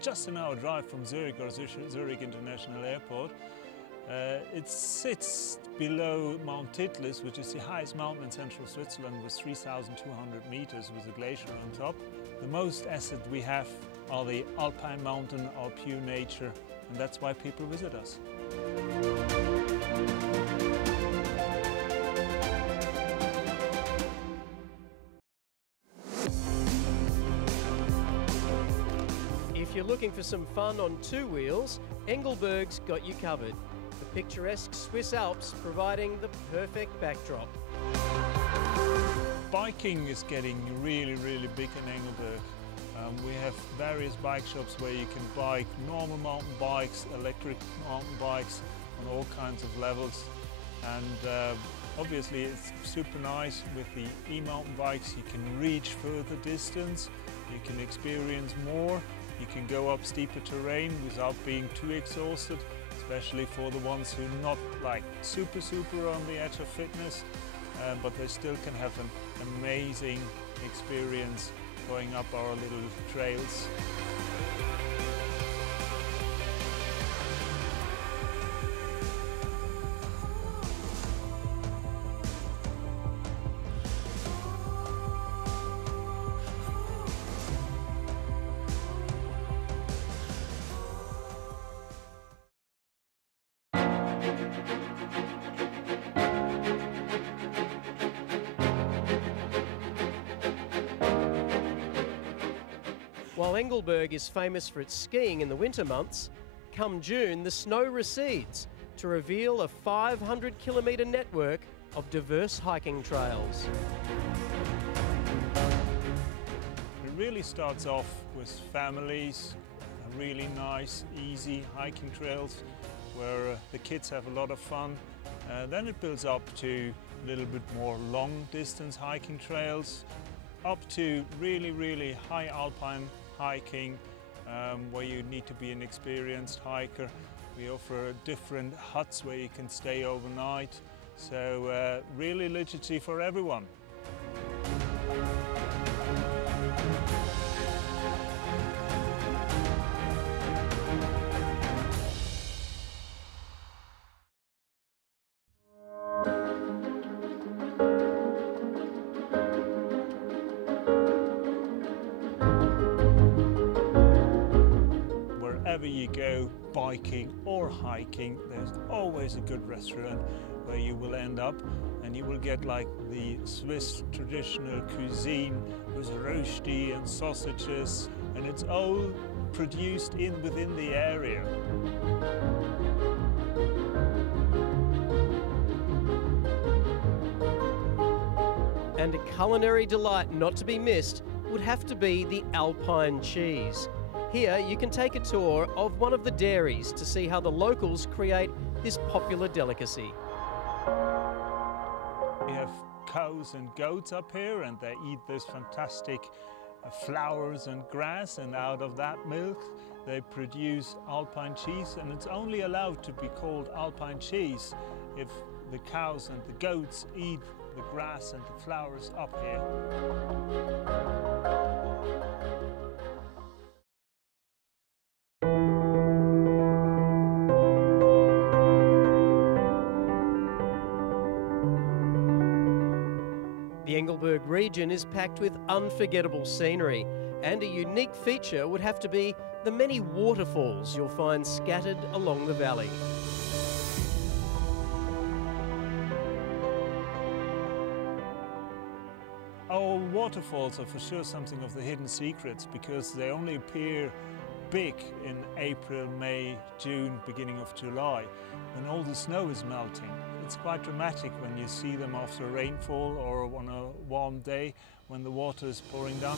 just an hour drive from Zurich or Zurich International Airport. It sits below Mount Titlis, which is the highest mountain in central Switzerland with 3,200 meters with a glacier on top. The most asset we have are the Alpine mountain, our pure nature, and that's why people visit us. If you're looking for some fun on two wheels, Engelberg's got you covered. The picturesque Swiss Alps providing the perfect backdrop. Biking is getting really big in Engelberg. We have various bike shops where you can buy normal mountain bikes, electric mountain bikes on all kinds of levels. And obviously it's super nice with the e-mountain bikes. You can reach further distance, you can experience more, you can go up steeper terrain without being too exhausted, especially for the ones who are not like super on the edge of fitness, but they still can have an amazing experience going up our little trails. While Engelberg is famous for its skiing in the winter months, come June the snow recedes to reveal a 500-kilometre network of diverse hiking trails. It really starts off with families, really nice, easy hiking trails where the kids have a lot of fun. Then it builds up to a little bit more long-distance hiking trails, up to really high alpine hiking, where you need to be an experienced hiker. We offer different huts where you can stay overnight, so really literacy for everyone. Wherever you go, biking or hiking, there's always a good restaurant where you will end up and you will get like the Swiss traditional cuisine with rosti and sausages, and it's all produced within the area. And a culinary delight not to be missed would have to be the Alpine cheese. Here you can take a tour of one of the dairies to see how the locals create this popular delicacy. We have cows and goats up here, and they eat this fantastic flowers and grass, and out of that milk they produce Alpine cheese, and it's only allowed to be called Alpine cheese if the cows and the goats eat the grass and the flowers up here. The Engelberg region is packed with unforgettable scenery, and a unique feature would have to be the many waterfalls you'll find scattered along the valley. Our waterfalls are for sure something of the hidden secrets, because they only appear big in April, May, June, beginning of July, when all the snow is melting. It's quite dramatic when you see them after rainfall or on a warm day when the water is pouring down.